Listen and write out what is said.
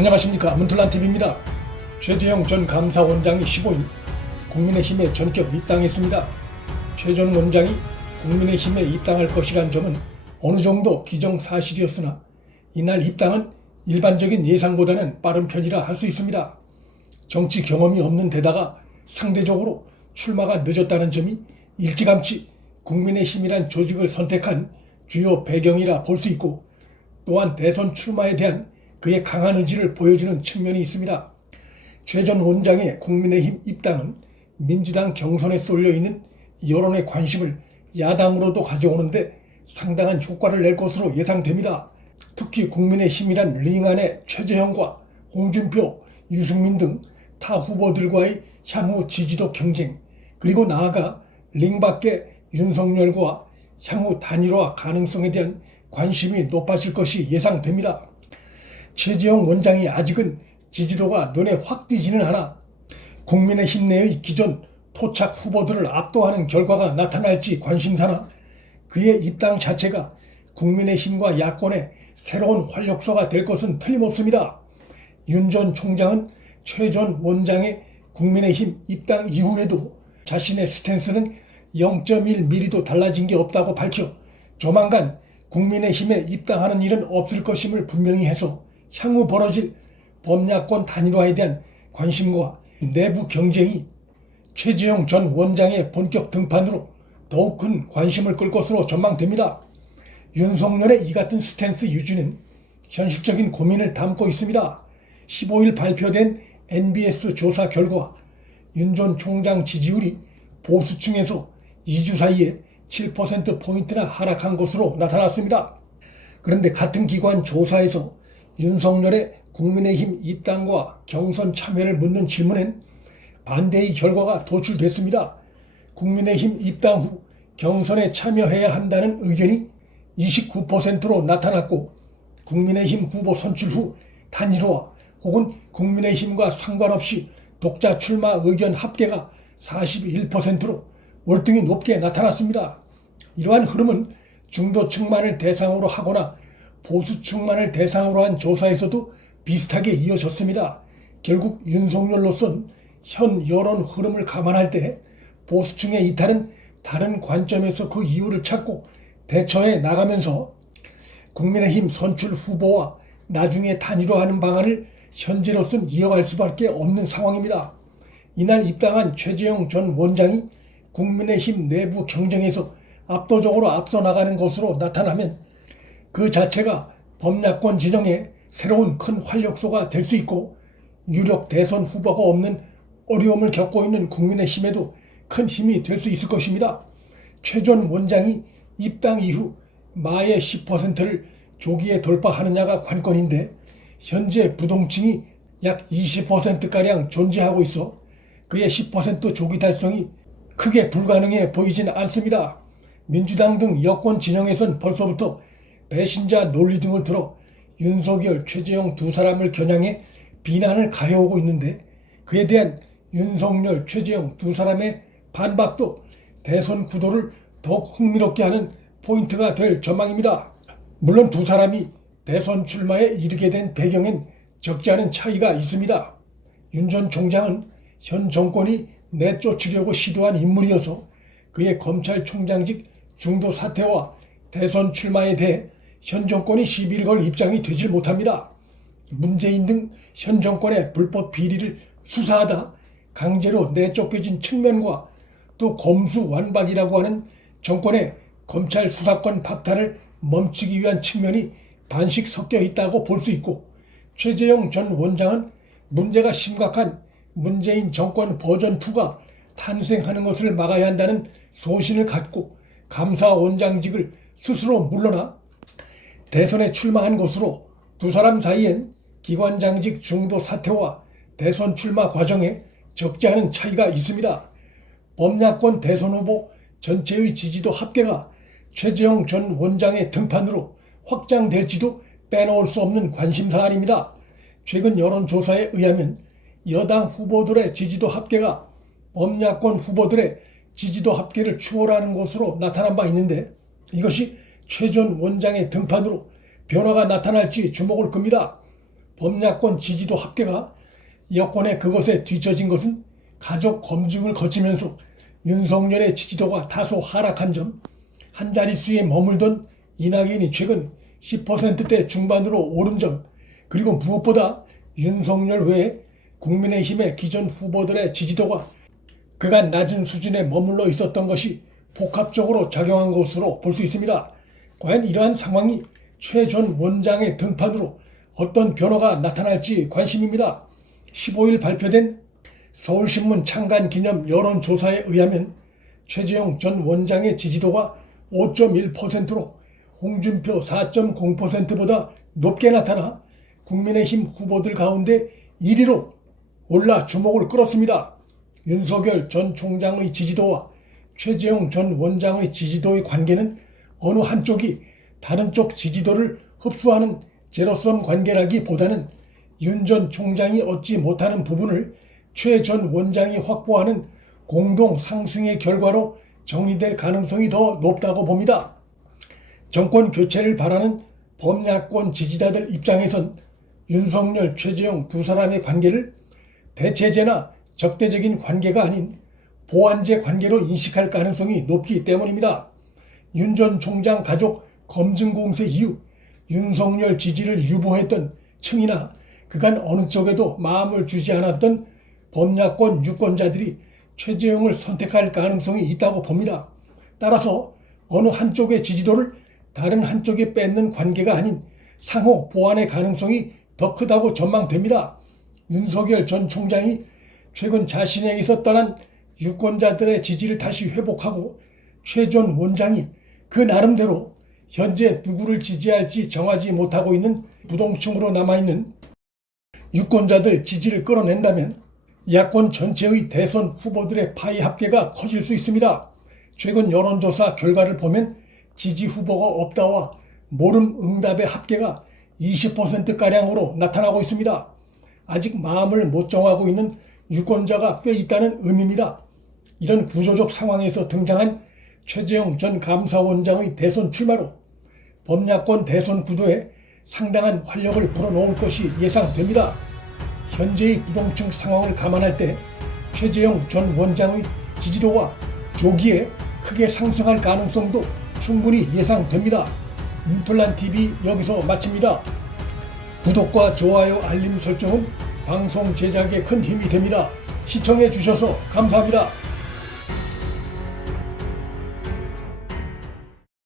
안녕하십니까, 문틀란TV입니다. 최재형 전 감사원장이 15일 국민의힘에 전격 입당했습니다. 최 전 원장이 국민의힘에 입당할 것이란 점은 어느 정도 기정사실이었으나 이날 입당은 일반적인 예상보다는 빠른 편이라 할 수 있습니다. 정치 경험이 없는 데다가 상대적으로 출마가 늦었다는 점이 일찌감치 국민의힘이란 조직을 선택한 주요 배경이라 볼 수 있고, 또한 대선 출마에 대한 그의 강한 의지를 보여주는 측면이 있습니다. 최 전 원장의 국민의힘 입당은 민주당 경선에 쏠려있는 여론의 관심을 야당으로도 가져오는데 상당한 효과를 낼 것으로 예상됩니다. 특히 국민의힘이란 링 안에 최재형과 홍준표, 유승민 등 타 후보들과의 향후 지지도 경쟁, 그리고 나아가 링 밖의 윤석열과 향후 단일화 가능성에 대한 관심이 높아질 것이 예상됩니다. 최재형 원장이 아직은 지지도가 눈에 확 띄지는 않아 국민의힘 내의 기존 토착 후보들을 압도하는 결과가 나타날지 관심사나, 그의 입당 자체가 국민의힘과 야권의 새로운 활력소가 될 것은 틀림없습니다. 윤 전 총장은 최 전 원장의 국민의힘 입당 이후에도 자신의 스탠스는 0.1mm도 달라진 게 없다고 밝혀 조만간 국민의힘에 입당하는 일은 없을 것임을 분명히 해서 향후 벌어질 범야권 단일화에 대한 관심과 내부 경쟁이 최재형 전 원장의 본격 등판으로 더욱 큰 관심을 끌 것으로 전망됩니다. 윤석열의 이 같은 스탠스 유지는 현실적인 고민을 담고 있습니다. 15일 발표된 NBS 조사 결과 윤 전 총장 지지율이 보수층에서 2주 사이에 7%포인트나 하락한 것으로 나타났습니다. 그런데 같은 기관 조사에서 윤석열의 국민의힘 입당과 경선 참여를 묻는 질문엔 반대의 결과가 도출됐습니다. 국민의힘 입당 후 경선에 참여해야 한다는 의견이 29%로 나타났고, 국민의힘 후보 선출 후 단일화 혹은 국민의힘과 상관없이 독자 출마 의견 합계가 41%로 월등히 높게 나타났습니다. 이러한 흐름은 중도층만을 대상으로 하거나 보수층만을 대상으로 한 조사에서도 비슷하게 이어졌습니다. 결국 윤석열로선 현 여론 흐름을 감안할 때 보수층의 이탈은 다른 관점에서 그 이유를 찾고 대처해 나가면서 국민의힘 선출 후보와 나중에 단일화하는 방안을 현재로선 이어갈 수밖에 없는 상황입니다. 이날 입당한 최재형 전 원장이 국민의힘 내부 경쟁에서 압도적으로 앞서 나가는 것으로 나타나면 그 자체가 범야권 진영의 새로운 큰 활력소가 될 수 있고, 유력 대선 후보가 없는 어려움을 겪고 있는 국민의힘에도 큰 힘이 될 수 있을 것입니다. 최 전 원장이 입당 이후 마의 10%를 조기에 돌파하느냐가 관건인데, 현재 부동층이 약 20%가량 존재하고 있어 그의 10% 조기 달성이 크게 불가능해 보이지는 않습니다. 민주당 등 여권 진영에선 벌써부터 배신자 논리 등을 들어 윤석열, 최재형 두 사람을 겨냥해 비난을 가해오고 있는데, 그에 대한 윤석열, 최재형 두 사람의 반박도 대선 구도를 더욱 흥미롭게 하는 포인트가 될 전망입니다. 물론 두 사람이 대선 출마에 이르게 된 배경엔 적지 않은 차이가 있습니다. 윤 전 총장은 현 정권이 내쫓으려고 시도한 인물이어서 그의 검찰총장직 중도 사퇴와 대선 출마에 대해 현 정권이 시비를 걸 입장이 되질 못합니다. 문재인 등 현 정권의 불법 비리를 수사하다 강제로 내쫓겨진 측면과 또 검수완박이라고 하는 정권의 검찰 수사권 박탈을 멈추기 위한 측면이 반씩 섞여 있다고 볼 수 있고, 최재형 전 원장은 문제가 심각한 문재인 정권 버전2가 탄생하는 것을 막아야 한다는 소신을 갖고 감사원장직을 스스로 물러나 대선에 출마한 것으로 두 사람 사이엔 기관장직 중도 사퇴와 대선 출마 과정에 적지 않은 차이가 있습니다. 범야권 대선 후보 전체의 지지도 합계가 최재형 전 원장의 등판으로 확장될지도 빼놓을 수 없는 관심사안입니다. 최근 여론조사에 의하면 여당 후보들의 지지도 합계가 범야권 후보들의 지지도 합계를 추월하는 것으로 나타난 바 있는데, 이것이 최 전 원장의 등판으로 변화가 나타날지 주목을 끕니다. 범야권 지지도 합계가 여권의 그것에 뒤처진 것은 가족 검증을 거치면서 윤석열의 지지도가 다소 하락한 점, 한 자릿수에 머물던 이낙연이 최근 10%대 중반으로 오른 점, 그리고 무엇보다 윤석열 외에 국민의힘의 기존 후보들의 지지도가 그간 낮은 수준에 머물러 있었던 것이 복합적으로 작용한 것으로 볼 수 있습니다. 과연 이러한 상황이 최 전 원장의 등판으로 어떤 변화가 나타날지 관심입니다. 15일 발표된 서울신문 창간 기념 여론조사에 의하면 최재형 전 원장의 지지도가 5.1%로 홍준표 4.0%보다 높게 나타나 국민의힘 후보들 가운데 1위로 올라 주목을 끌었습니다. 윤석열 전 총장의 지지도와 최재형 전 원장의 지지도의 관계는 어느 한쪽이 다른 쪽 지지도를 흡수하는 제로섬 관계라기보다는 윤 전 총장이 얻지 못하는 부분을 최 전 원장이 확보하는 공동 상승의 결과로 정리될 가능성이 더 높다고 봅니다. 정권 교체를 바라는 범야권 지지자들 입장에선 윤석열, 최재형 두 사람의 관계를 대체제나 적대적인 관계가 아닌 보완제 관계로 인식할 가능성이 높기 때문입니다. 윤 전 총장 가족 검증 공세 이후 윤석열 지지를 유보했던 층이나 그간 어느 쪽에도 마음을 주지 않았던 범야권 유권자들이 최재형을 선택할 가능성이 있다고 봅니다. 따라서 어느 한쪽의 지지도를 다른 한쪽에 뺏는 관계가 아닌 상호 보완의 가능성이 더 크다고 전망됩니다. 윤석열 전 총장이 최근 자신에게서 떠난 유권자들의 지지를 다시 회복하고 최 전 원장이 그 나름대로 현재 누구를 지지할지 정하지 못하고 있는 부동층으로 남아있는 유권자들 지지를 끌어낸다면 야권 전체의 대선 후보들의 파이 합계가 커질 수 있습니다. 최근 여론조사 결과를 보면 지지 후보가 없다와 모름 응답의 합계가 20%가량으로 나타나고 있습니다. 아직 마음을 못 정하고 있는 유권자가 꽤 있다는 의미입니다. 이런 구조적 상황에서 등장한 최재형 전 감사원장의 대선 출마로 범야권 대선 구도에 상당한 활력을 불어넣을 것이 예상됩니다. 현재의 부동층 상황을 감안할 때 최재형 전 원장의 지지도가 조기에 크게 상승할 가능성도 충분히 예상됩니다. 문플란TV 여기서 마칩니다. 구독과 좋아요 알림 설정은 방송 제작에 큰 힘이 됩니다. 시청해 주셔서 감사합니다.